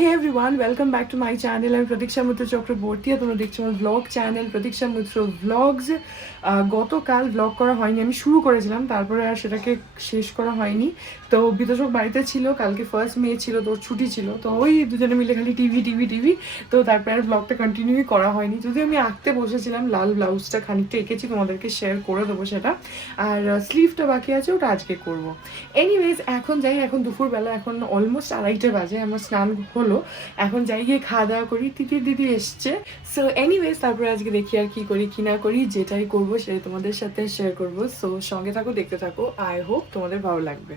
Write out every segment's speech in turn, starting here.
Hey everyone, welcome back to my channel. I'm Pratiksha Mitra Chakraborty. তোমরা দেখছো আমার blog channel প্রতীক্ষা মিত্র blogs. গতকাল ব্লগ করা হয়নি, আমি শুরু করেছিলাম, তারপরে আর সেটাকে শেষ করা হয়নি। তো বিতোষক বাড়িতে ছিল, কালকে 1st মে ছিল, তোর ছুটি ছিল, তো ওই দুজনে মিলে খালি টিভি। তো তারপরে আর ব্লগটা কন্টিনিউই করা হয়নি। যদিও আমি আঁকতে বসেছিলাম, লাল ব্লাউজটা খানিকটা এঁকেছি, তোমাদেরকে শেয়ার করে দেবো সেটা। আর স্লিভটা বাকি আছে, ওটা আজকে করবো। এনিওয়েজ এখন যাই, এখন দুপুরবেলা, এখন অলমোস্ট 2:30 বাজে, আমার স্নান হলো, এখন যাই গিয়ে খাওয়া দাওয়া করি। তিতির দিদি এসছে। সো এনিওয়েজ তারপরে আজকে দেখি আর কি করি কি না করি, যেটাই করবো সেটাই তোমাদের সাথে শেয়ার করবো। সো সঙ্গে থাকো, দেখতে থাকো, আই হোপ তোমাদের ভালো লাগবে।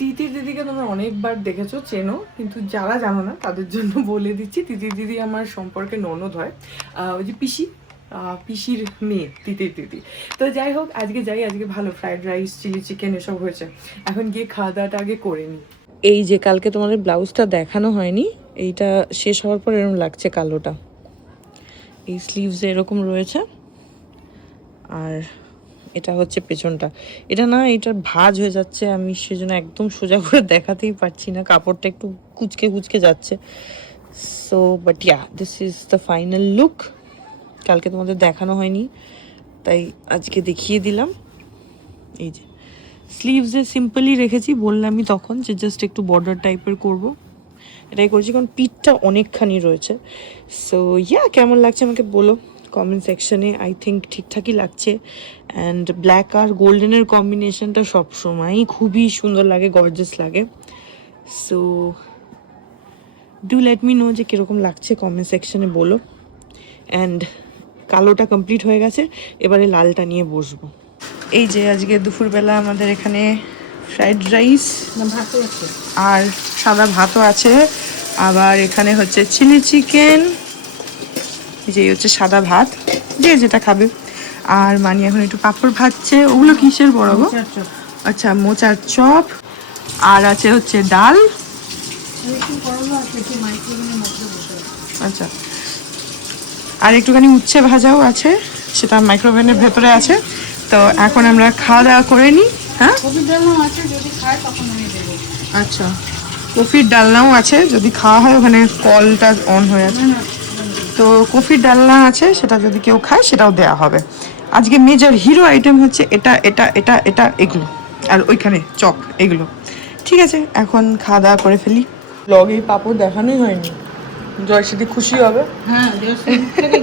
তিতির দিদিকে তোমরা অনেকবার দেখেছো, চেনো, কিন্তু যারা জানো না তাদের জন্য বলে দিচ্ছি। তিতির দিদি আমার সম্পর্কে ননদ হয়, ওই যে পিসির মেয়ে তিতির দিদি। তো যাই হোক, আজকে যাই, আজকে ভালো ফ্রাইড রাইস, চিলি চিকেন এসব হয়েছে। এখন গিয়ে খাওয়া দাওয়াটা আগে করে নিই। এই যে কালকে তোমাদের ব্লাউজটা দেখানো হয়নি, এইটা শেষ হওয়ার পর এরকম লাগছে কালোটা। এই স্লিভস এরকম রয়েছে, আর এটা হচ্ছে পেছনটা। এটা না, এটার ভাঁজ হয়ে যাচ্ছে, আমি সেজন্য একদম সোজা করে দেখাতেই পারছি না, কাপড়টা একটু কুচকে যাচ্ছে। So but yeah, this is the final look. কালকে তোমাদের দেখানো হয়নি, তাই আজকে দেখিয়ে দিলাম। এই যে স্লিভসে সিম্পলি রেখেছি, বললামই তখন যে জাস্ট একটু বর্ডার টাইপের করব, এটাই করেছি, কারণ পিঠটা অনেকখানি রয়েছে। সো ইয়া, কেমন লাগছে আমাকে বলো কমেন্ট সেকশনে। আই থিঙ্ক ঠিকঠাকই লাগছে। অ্যান্ড ব্ল্যাক আর গোল্ডেনের কম্বিনেশনটা সবসময়ই খুবই সুন্দর লাগে, গর্জাস লাগে। So do let me no যে কীরকম লাগছে, কমেন্ট সেকশনে বলো। অ্যান্ড কালোটা কমপ্লিট হয়ে গেছে, এবারে লালটা নিয়ে বসবো। এই যে আজকে দুপুরবেলা আমাদের এখানে ফ্রাইড রাইস আর সাদা ভাতও আছে, আবার এখানে হচ্ছে চিলি চিকেন, যে হচ্ছে সাদা ভাত, যে যেটা খাবে। আর মানি এখন একটু পাঁপড় ভাজছে। ওগুলো কিসের বড় গো? আচ্ছা, মোচার চপ। আর আছে হচ্ছে ডাল। আচ্ছা, আর একটুখানি উচ্ছে ভাজাও আছে, সেটা মাইক্রোওভেনের ভেতরে আছে। তো এখন আমরা খাওয়া দাওয়া করে নিই। হ্যাঁ, আচ্ছা, কফির ডালনাও আছে, যদি খাওয়া হয়। ওখানে কলটা অন হয়ে আছে, তো কফির ডালনা আছে, সেটা যদি কেউ খায় সেটাও দেওয়া হবে। আজকে মেজর হিরো আইটেম হচ্ছে এটা এটা এটা এটা এগুলো, আর ওইখানে চপ, এগুলো। ঠিক আছে, এখন খাওয়া দাওয়া করে ফেলি। ব্লগে পাপড় দেখানোই হয়নি, জয়শ্রী খুশি হবে। হ্যাঁ,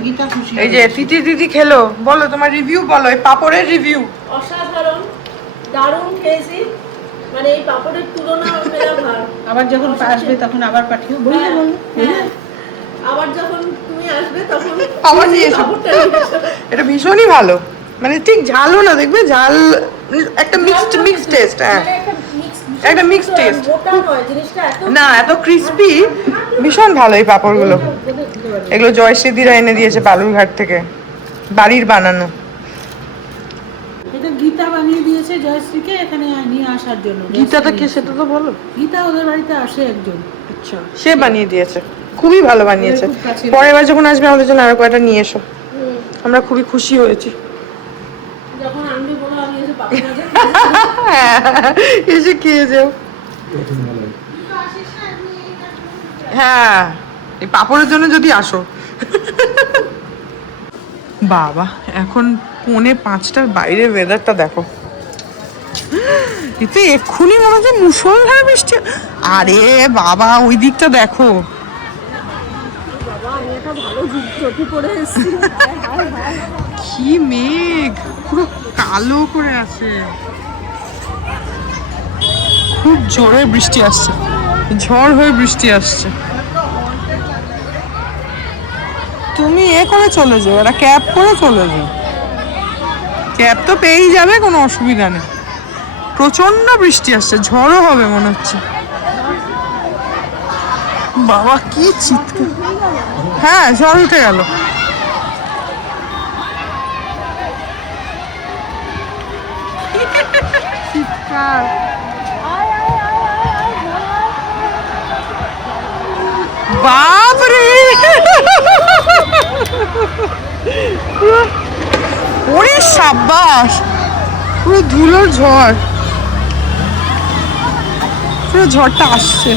গীতা খুশি। এই যে তিতি দিদি খেলো, বলো তোমার রিভিউ বলো, এই পাপড়ের রিভিউ। অসাধারণ, দারুণ খেয়েছি, মানে এই পাপড়ের তুলনা মেলা ভার। আবার যখন আসবে তখন আবার পাঠিও, বললে বললে। হ্যাঁ, আবার যখন তুমি আসবে তখন আবার নিয়ে এসো। এটা ভীষণই ভালো, মানে ঠিক ঝালও না, দেখবে ঝাল, একটা মিক্সড টেস্ট। হ্যাঁ, একটা মিক্সড টেস্ট, না এত ক্রিস্পি, ভীষণ ভালো এই পাঁপড়গুলো। এগুলো জয়শ্রীদিরা এনে দিয়েছে বালুরঘাট থেকে, বাড়ির বানানো। এটা গীতা বানিয়ে দিয়েছে জয়শ্রীকে এখানে নিয়ে আসার জন্য। গীতাটা কে সেটা তো বলো। গীতা ওদের বাড়িতে আসে একজন। আচ্ছা, সে বানিয়ে দিয়েছে, খুবই ভালো বানিয়েছে। পরের বার যখন আসবে আমাদের জন্য আরো কয়েকটা নিয়ে এসো, আমরা খুবই খুশি হয়েছি। যখন আনবে বলো, আমি এসে পাপড় ভাজা এসে খেয়ে যাও। হ্যাঁ, এই পাপড়ের জন্য যদি আসো। বাবা, এখন 4:45, বাইরের ওয়েদারটা দেখো, এতে এক্ষুনি মনে হচ্ছে মুষলধারে বৃষ্টি। আরে বাবা, ওই দিকটা দেখো, বাবা, আমি একটা ভালো চটি পরে এসেছি। কি মেঘ, পুরো কালো করে আছে, খুব জোরে বৃষ্টি আসছে, ঝড় হয়ে বৃষ্টি আসছে। তুমি করে চলে যাও, একটা ক্যাব করে চলে যাও, ক্যাব তো পেয়েই যাবে, কোনো অসুবিধা নেই। প্রচন্ড বৃষ্টি আসছে, ঝড়ও হবে মনে হচ্ছে। বাবা কি চিৎকার, হ্যাঁ ঝড় উঠে গেল। চিৎকার, বাপ রে। ওরে সাব্বাস, পুরো ধুলোর ঝড়, পুরো ঝড়টা আসছে।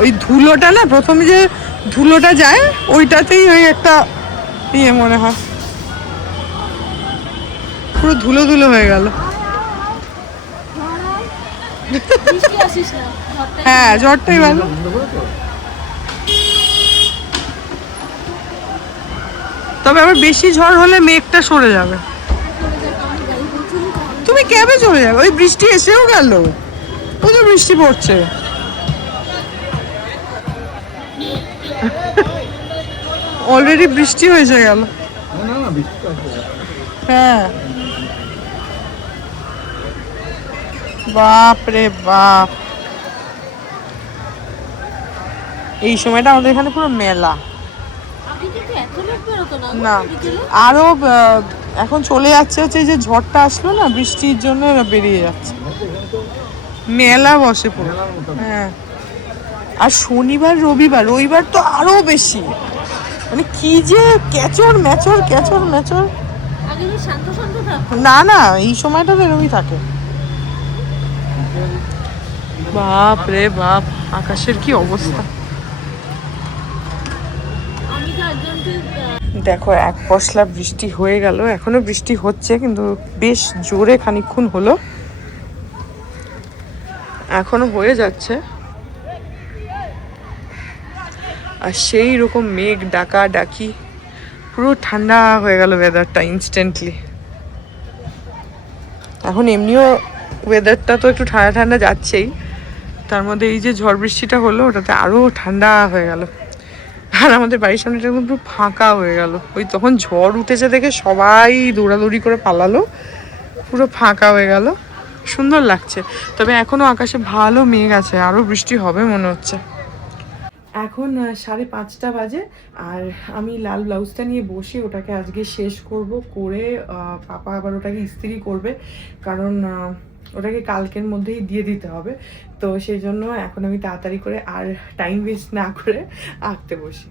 ওই ধুলোটা না, প্রথমে যে ধুলোটা যায় ওইটাতেই ওই একটা ইয়ে মনে হয়, পুরো ধুলো ধুলো হয়ে গেল। বৃষ্টি আসিস না, হ্যাঁ ঝড়টাই ভালো। তবে আবার বেশি ঝড় হলে মেঘটা সরে যাবে। তুমি ক্যাবে চলে যাবে, ওই বৃষ্টি এসেও গেল, ওই তো বৃষ্টি পড়ছে। অলরেডি বৃষ্টি হয়েছে গেল। হ্যাঁ বাপ রে বাপ, এই সময়টা আমাদের এখানে পুরো মেলা। না আরো এখন চলে যাচ্ছে, হচ্ছে যে ঝড়টা আসলো না বৃষ্টির জন্য এরা বেরিয়ে যাচ্ছে, মেলা বসে পুরো। হ্যাঁ আর শনিবার রবিবার, রবিবার তো আরো বেশি, মানে কি যে ক্যাচর ম্যাচর ক্যাচর ম্যাচর। না না এই সময়টা তো এরকমই থাকে। বাপ রে বাপ, আকাশের কি অবস্থা দেখো, এক পশলা বৃষ্টি হয়ে গেল, এখনো বৃষ্টি হচ্ছে কিন্তু বেশ জোরে খানিকক্ষণ হলো, এখনো হয়ে যাচ্ছে। আর সেই রকম মেঘ ডাকা ডাকি, পুরো ঠান্ডা হয়ে গেল ওয়েদারটা ইনস্ট্যান্টলি। এখন এমনিও ওয়েদারটা তো একটু ঠান্ডা ঠান্ডা যাচ্ছেই, তার মধ্যে এই যে ঝড় বৃষ্টিটা হলো ওটাতে আরো ঠান্ডা হয়ে গেল। আর আমাদের বাড়ির সামনেটা একদম পুরো ফাঁকা হয়ে গেল, ওই তখন ঝড় উঠেছে দেখে সবাই দৌড়াদৌড়ি করে পালালো, পুরো ফাঁকা হয়ে গেল, সুন্দর লাগছে। তবে এখনো আকাশে ভালো মেঘ আছে, আরো বৃষ্টি হবে মনে হচ্ছে। এখন 5:30 বাজে, আর আমি লাল ব্লাউজটা নিয়ে বসে ওটাকে আজকে শেষ করব, করে পাপা আবার ওটাকে ইস্ত্রি করবে, কারণ ওটাকে কালকের মধ্যেই দিয়ে দিতে হবে। তো সেই জন্য এখন আমি তাড়াতাড়ি করে আর টাইম ওয়েস্ট না করে আঁকতে বসি।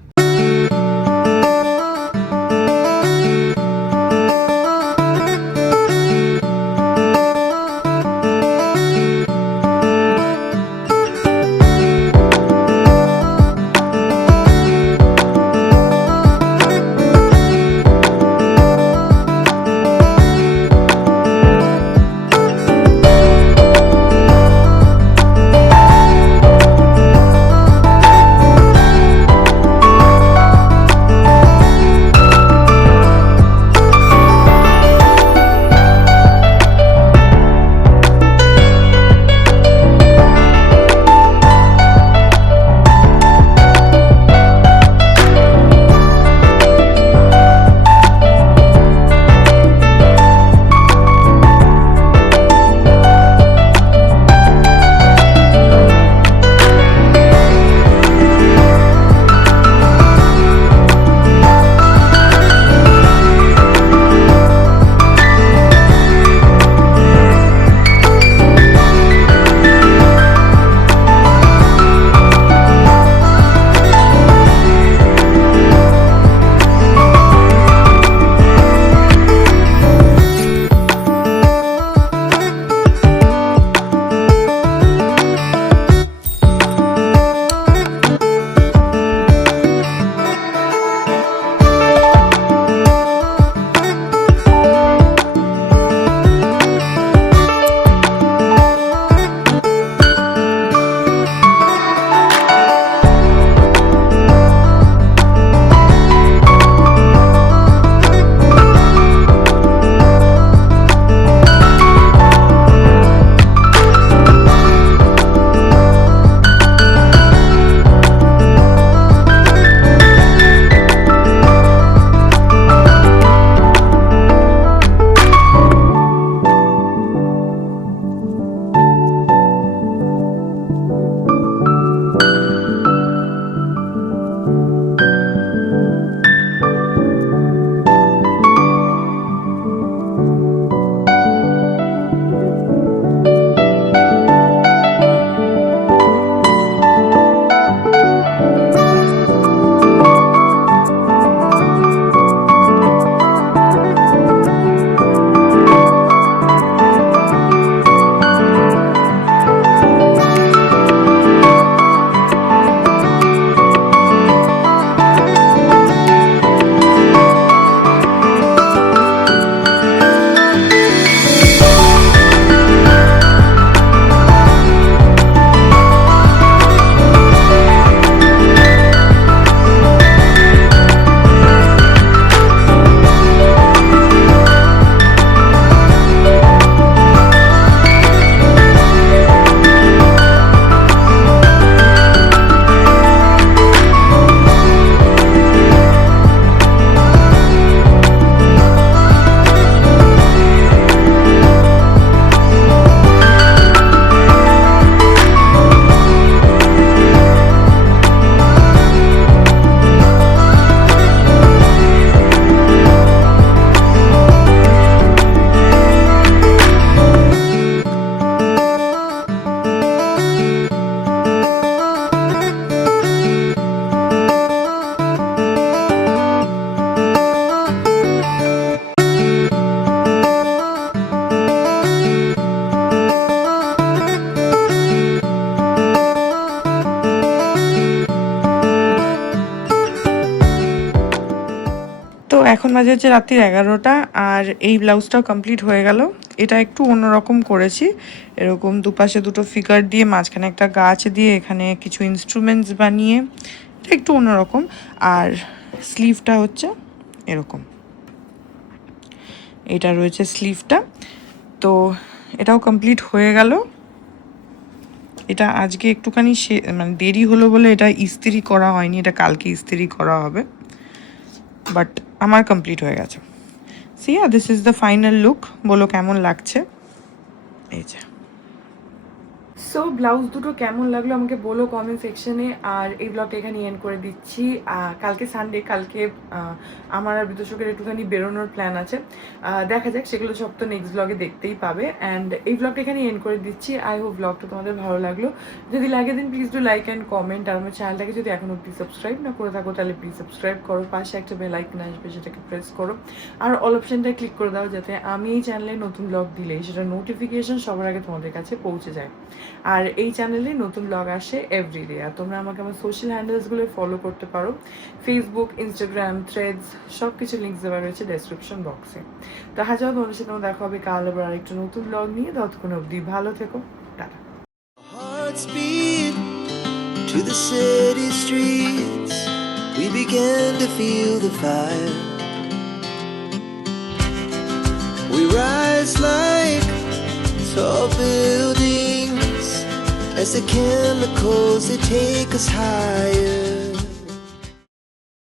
বাজে হচ্ছে রাত্রির 11টা, আর এই ব্লাউজটাও কমপ্লিট হয়ে গেল। এটা একটু অন্যরকম করেছি, এরকম দুপাশে দুটো ফিগার দিয়ে মাঝখানে একটা গাছ দিয়ে এখানে কিছু ইনস্ট্রুমেন্টস বানিয়ে, এটা একটু অন্যরকম। আর স্লিভটা হচ্ছে এরকম, এটা রয়েছে স্লিভটা। তো এটাও কমপ্লিট হয়ে গেল। এটা আজকে একটুখানি মানে দেরি হলো বলে এটা ইস্ত্রি করা হয়নি, এটা কালকে ইস্ত্রি করা হবে, বাট আমার কমপ্লিট হয়ে গেছে। C this is the final look, বলো কেমন লাগছে। এই যে সো ব্লাউজ দুটো কেমন লাগলো আমাকে বলো কমেন্ট সেকশনে। আর এই ব্লগটা এখানে এন্ড করে দিচ্ছি। কালকে সানডে, কালকে আমার আর বিতোষকের একটুখানি বেরোনোর প্ল্যান আছে, দেখা যাক, সেগুলো সব তো নেক্সট ব্লগে দেখতেই পাবে। অ্যান্ড এই ব্লগটা এখানে এন্ড করে দিচ্ছি। আই হোপ ব্লগটা তোমাদের ভালো লাগলো। যদি লাগে then please do like and comment. আর আমার চ্যানেলটাকে যদি এখনও প্লিজ সাবস্ক্রাইব না করে থাকো তাহলে প্লিজ সাবস্ক্রাইব করো, পাশে একটা বেল আইকন আসবে সেটাকে প্রেস করো, আর অল অপশনটা ক্লিক করে দাও যাতে আমি এই চ্যানেলে নতুন ব্লগ দিলেই সেটা নোটিফিকেশন সবার আগে তোমাদের কাছে পৌঁছে যায়। আর এই চ্যানেলে নতুন ব্লগ আসে এভরিডে। আর তোমরা আমাকে আমার সোশ্যাল হ্যান্ডেলসগুলো ফলো করতে পারো, ফেসবুক, ইনস্টাগ্রাম, থ্রেডস, সব কিছু লিঙ্কস দেওয়া রয়েছে ডেসক্রিপশন বক্সে। দেখা যাও, তোমাদের সাথে দেখা হবে কাল আবার আরেকটা নতুন ব্লগ নিয়ে। ততক্ষণ অবধি ভালো থেকো, tata. Hearts beat to the city streets. We began to feel the fire. We rise like tall buildings as the chemicals they take us higher.